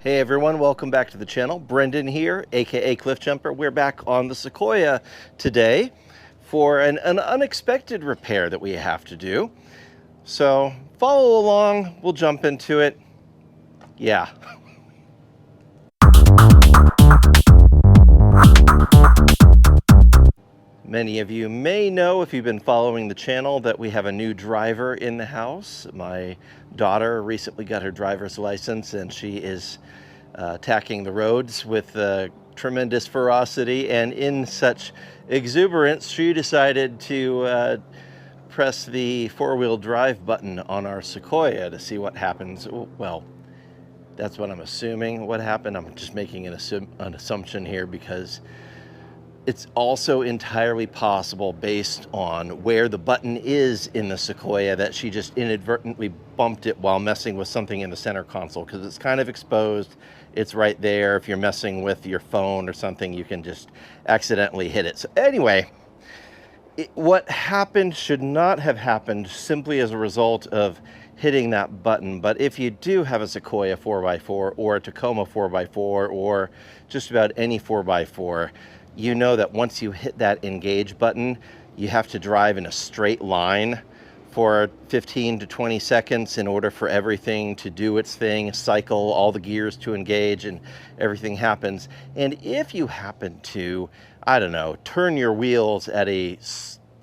Hey everyone, welcome back to the channel. Brendan here, aka Cliff Jumper. We're back on the Sequoia today for an unexpected repair that we have to do. So follow along, we'll jump into it. Yeah. Many of you may know, if you've been following the channel, that we have a new driver in the house. My daughter recently got her driver's license and she is attacking the roads with tremendous ferocity, and in such exuberance she decided to press the four-wheel drive button on our Sequoia to see what happens. Well, that's what I'm assuming what happened. I'm just making an assumption here because it's also entirely possible, based on where the button is in the Sequoia, that she just inadvertently bumped it while messing with something in the center console, because it's kind of exposed. It's right there. If you're messing with your phone or something, you can just accidentally hit it. So anyway, what happened should not have happened simply as a result of hitting that button. But if you do have a Sequoia 4x4 or a Tacoma 4x4 or just about any 4x4, you know that once you hit that engage button, you have to drive in a straight line for 15 to 20 seconds in order for everything to do its thing, cycle, all the gears to engage, and everything happens. And if you happen to, I don't know, turn your wheels at a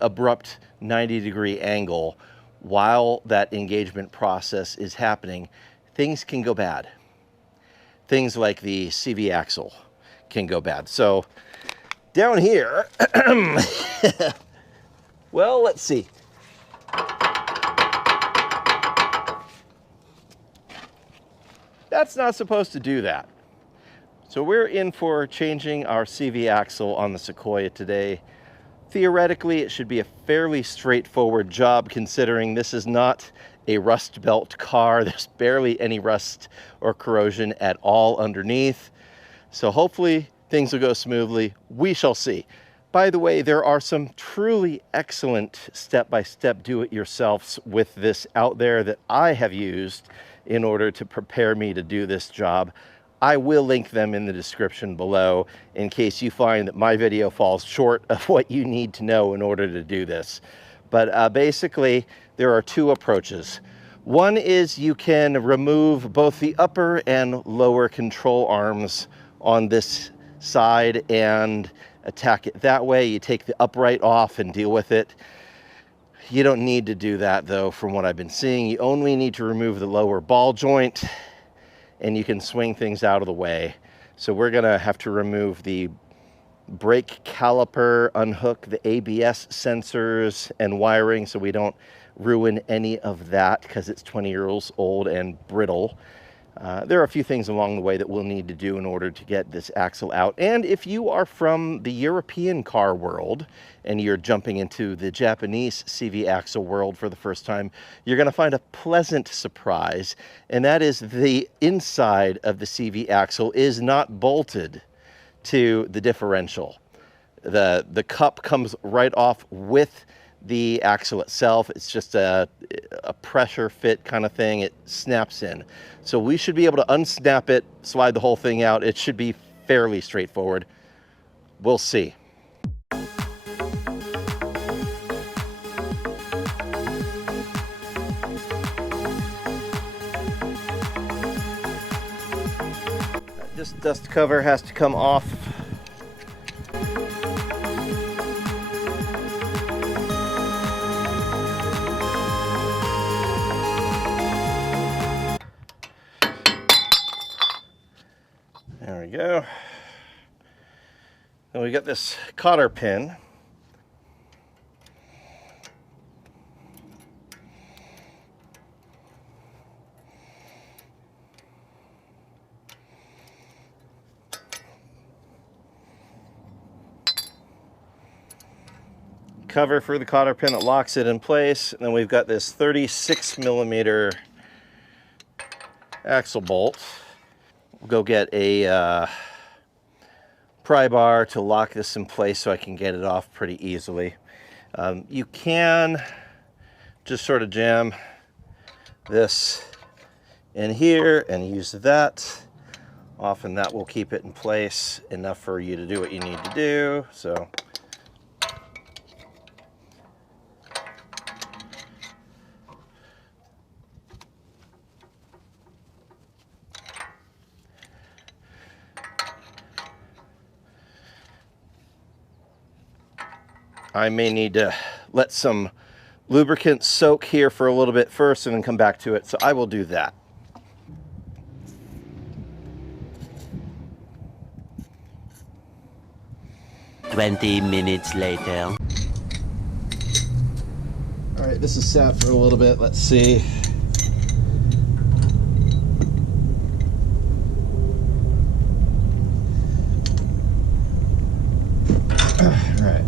abrupt 90-degree angle while that engagement process is happening, things can go bad. Things like the CV axle can go bad. So down here, well, let's see. That's not supposed to do that. So we're in for changing our CV axle on the Sequoia today. Theoretically, it should be a fairly straightforward job, considering this is not a rust belt car. There's barely any rust or corrosion at all underneath. So hopefully things will go smoothly. We shall see. By the way, there are some truly excellent step-by-step do-it-yourselves with this out there that I have used in order to prepare me to do this job. I will link them in the description below in case you find that my video falls short of what you need to know in order to do this. But basically, there are two approaches. One is you can remove both the upper and lower control arms on this side and attack it that way. You take the upright off and deal with it. You don't need to do that though, from what I've been seeing. You only need to remove the lower ball joint and you can swing things out of the way. So we're gonna have to remove the brake caliper, unhook the ABS sensors and wiring so we don't ruin any of that because it's 20 years old and brittle. There are a few things along the way that we'll need to do in order to get this axle out. And if you are from the European car world and you're jumping into the Japanese CV axle world for the first time, you're going to find a pleasant surprise, and that is the inside of the CV axle is not bolted to the differential. The cup comes right off with the axle itself. It's just a pressure fit kind of thing. It snaps in. So we should be able to unsnap it, slide the whole thing out. It should be fairly straightforward. We'll see. This dust cover has to come off. There we go. Then we got this cotter pin. Cover for the cotter pin that locks it in place. And then we've got this 36mm axle bolt. We'll go get a pry bar to lock this in place so I can get it off pretty easily. You can just sort of jam this in here and use that Often that will keep it in place enough for you to do what you need to do. So I may need to let some lubricant soak here for a little bit first and then come back to it. So I will do that. Twenty minutes later. All right, this is sat for a little bit. Let's see. All right.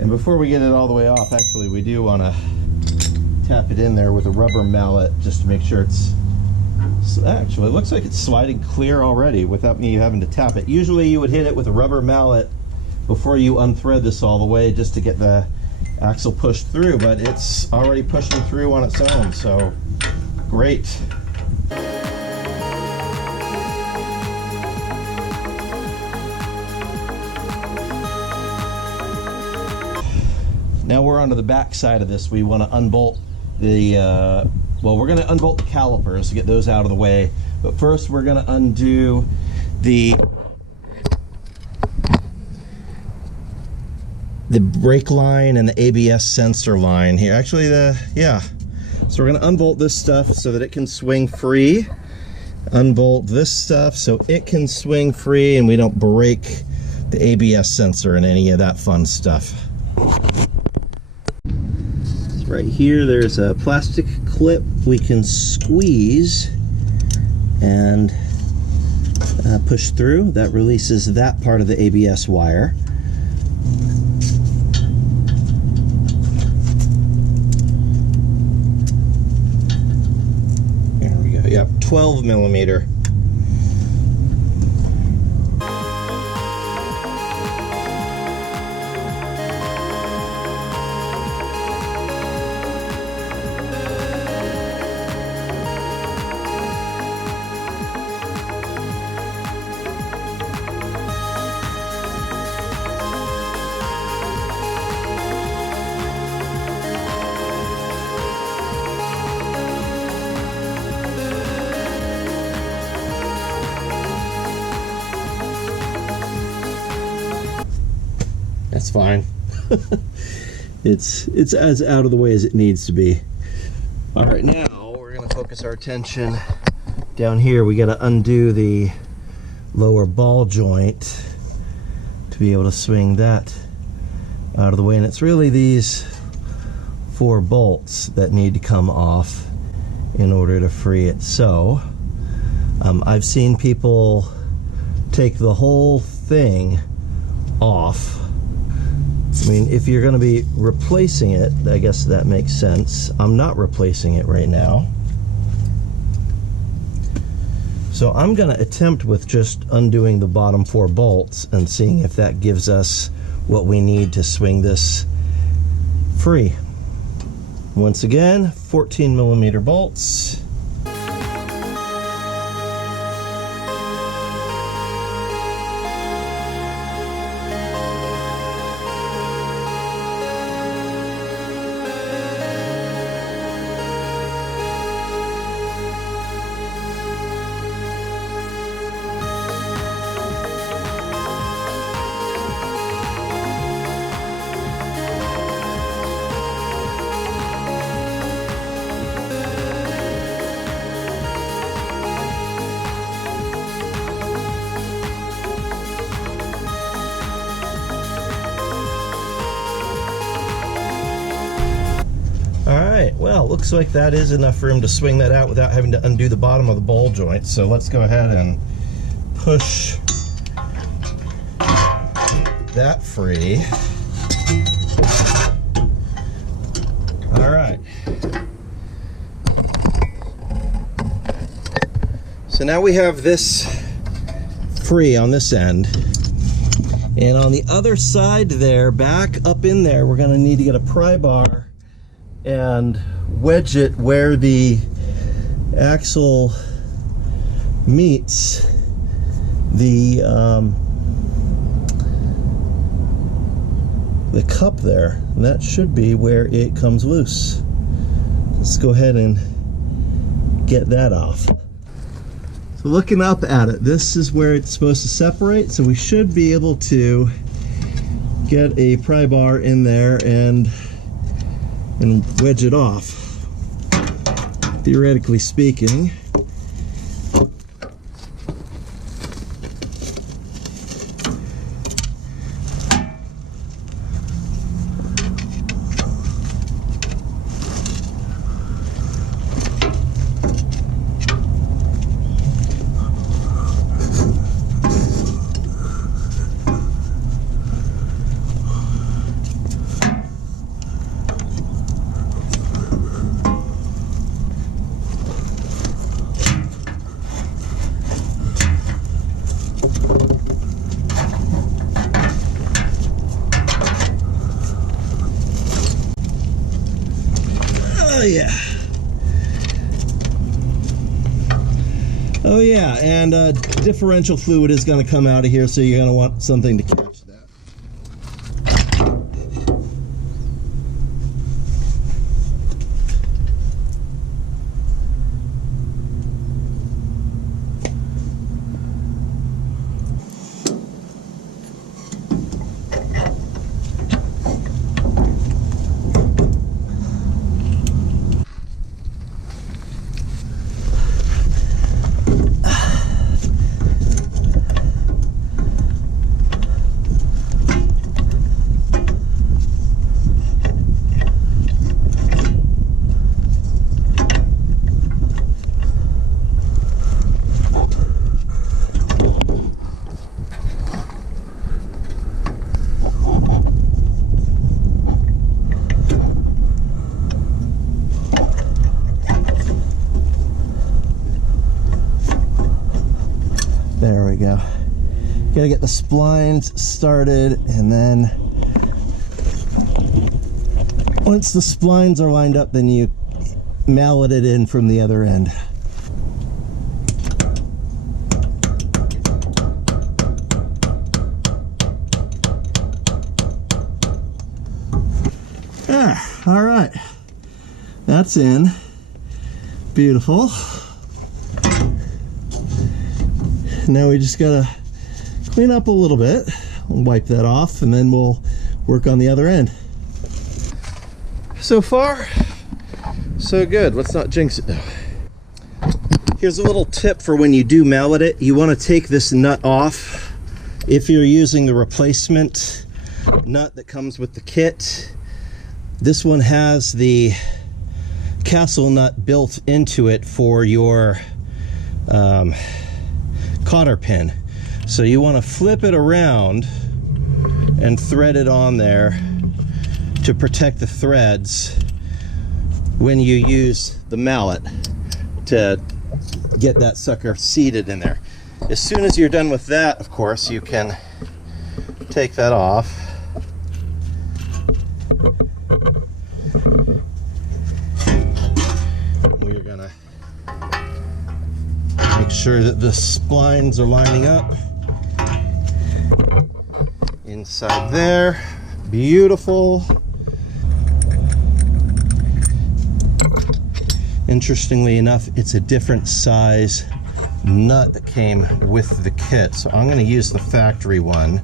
And before we get it all the way off, actually, we do want to tap it in there with a rubber mallet just to make sure it's... Actually, it looks like it's sliding clear already without me having to tap it. Usually you would hit it with a rubber mallet before you unthread this all the way just to get the axle pushed through, but it's already pushing through on its own, so great. Now we're onto the back side of this. We want to unbolt the, well, we're going to unbolt the calipers to get those out of the way. But first we're going to undo the brake line and the ABS sensor line here. Actually, yeah. So we're going to unbolt this stuff so that it can swing free. Unbolt this stuff so it can swing free and we don't break the ABS sensor and any of that fun stuff. Right here, there's a plastic clip we can squeeze and push through. That releases that part of the ABS wire. There we go. Yep, 12 millimeter. That's fine. It's as out of the way as it needs to be. All right, now we're going to focus our attention down here. We got to undo the lower ball joint to be able to swing that out of the way. And it's really these 4 bolts that need to come off in order to free it. So I've seen people take the whole thing off. I mean, if you're going to be replacing it, I guess that makes sense. I'm not replacing it right now. So I'm going to attempt with just undoing the bottom 4 bolts and seeing if that gives us what we need to swing this free. Once again, 14 millimeter bolts. Well, looks like that is enough for him to swing that out without having to undo the bottom of the ball joint. So let's go ahead and push that free. All right. So now we have this free on this end. And on the other side there, back up in there, we're gonna need to get a pry bar and wedge it where the axle meets the cup there. And that should be where it comes loose. Let's go ahead and get that off. So looking up at it, this is where it's supposed to separate, so we should be able to get a pry bar in there and wedge it off, theoretically speaking. Oh yeah, and differential fluid is going to come out of here, so you're going to want something to catch that. There we go. Gotta get the splines started, and then once the splines are lined up, then you mallet it in from the other end. All right, that's in. Beautiful. Now we just gotta clean up a little bit, wipe that off, and then we'll work on the other end. So far, so good. Let's not jinx it though. Here's a little tip for when you do mallet it. You want to take this nut off. If you're using the replacement nut that comes with the kit, this one has the castle nut built into it for your cotter pin. So you want to flip it around and thread it on there to protect the threads when you use the mallet to get that sucker seated in there. As soon as you're done with that, of course, you can take that off. We're gonna make sure that the splines are lining up inside there. Beautiful. Interestingly enough, it's a different size nut that came with the kit, so I'm going to use the factory one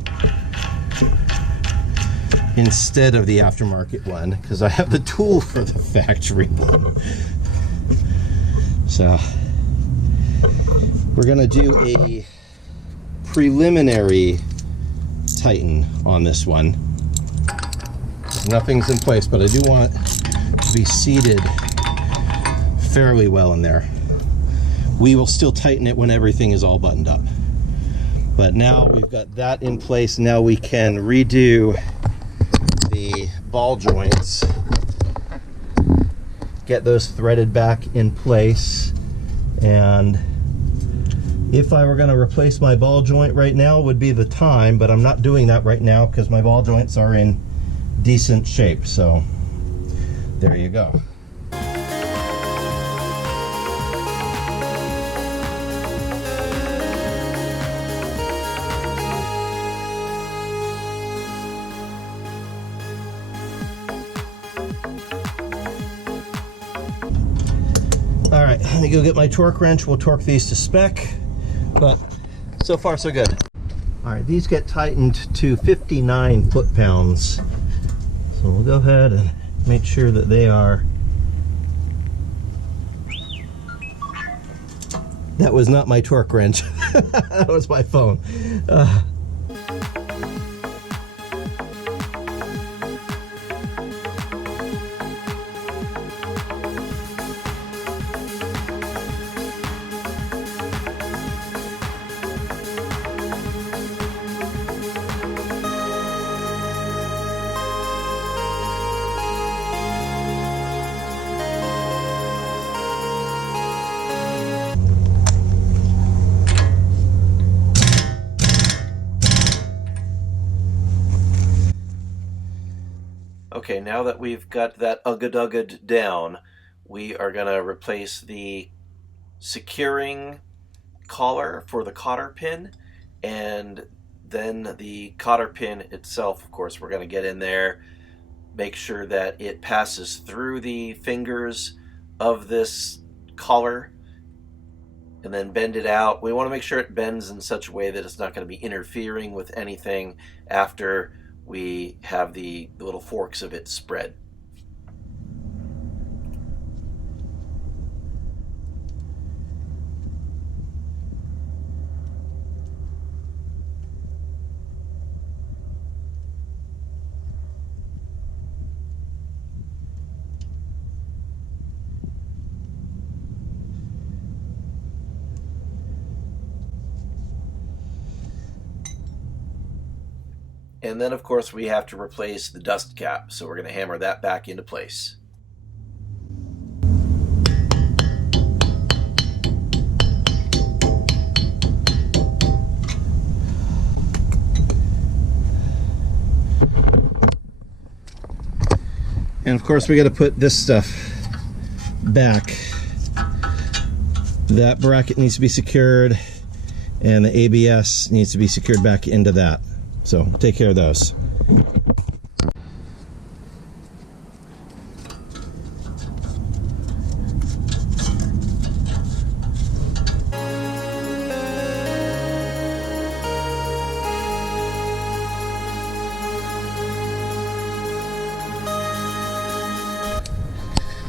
instead of the aftermarket one because I have the tool for the factory one. So we're going to do a preliminary tighten on this one. Nothing's in place, but I do want it to be seated fairly well in there. We will still tighten it when everything is all buttoned up. But now we've got that in place, now we can redo the ball joints, get those threaded back in place, and If I were going to replace my ball joint right now would be the time, but I'm not doing that right now because my ball joints are in decent shape. So there you go. All right, let me go get my torque wrench. We'll torque these to spec, but so far so good. All right, these get tightened to 59 foot-pounds. So we'll go ahead and make sure that they are. That was not my torque wrench. That was my phone. Okay, now that we've got that ugga-dugged down, we are going to replace the securing collar for the cotter pin, and then the cotter pin itself, of course, we're going to get in there, make sure that it passes through the fingers of this collar, and then bend it out. We want to make sure it bends in such a way that it's not going to be interfering with anything after we have the little forks of it spread. And then, of course, we have to replace the dust cap, so we're going to hammer that back into place. And of course, we got to put this stuff back. That bracket needs to be secured, and the ABS needs to be secured back into that. So take care of those.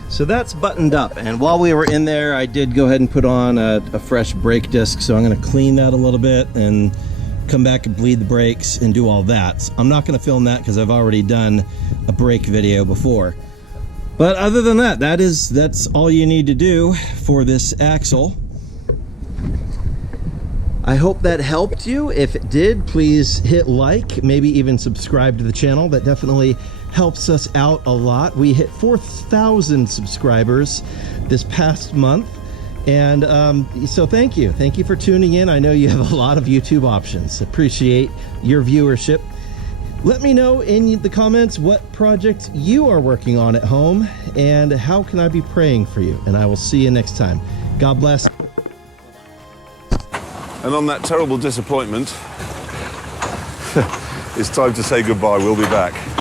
So that's buttoned up, and while we were in there I did go ahead and put on a fresh brake disc, so I'm going to clean that a little bit and come back and bleed the brakes and do all that. I'm not going to film that because I've already done a brake video before. But other than that, that's all you need to do for this axle. I hope that helped you. If it did, please hit like, maybe even subscribe to the channel. That definitely helps us out a lot. We hit 4,000 subscribers this past month. And so thank you for tuning in. I know you have a lot of YouTube options. Appreciate your viewership. Let me know in the comments what project you are working on at home and how can I be praying for you. And I will see you next time. God bless. And on that terrible disappointment, it's time to say goodbye. We'll be back.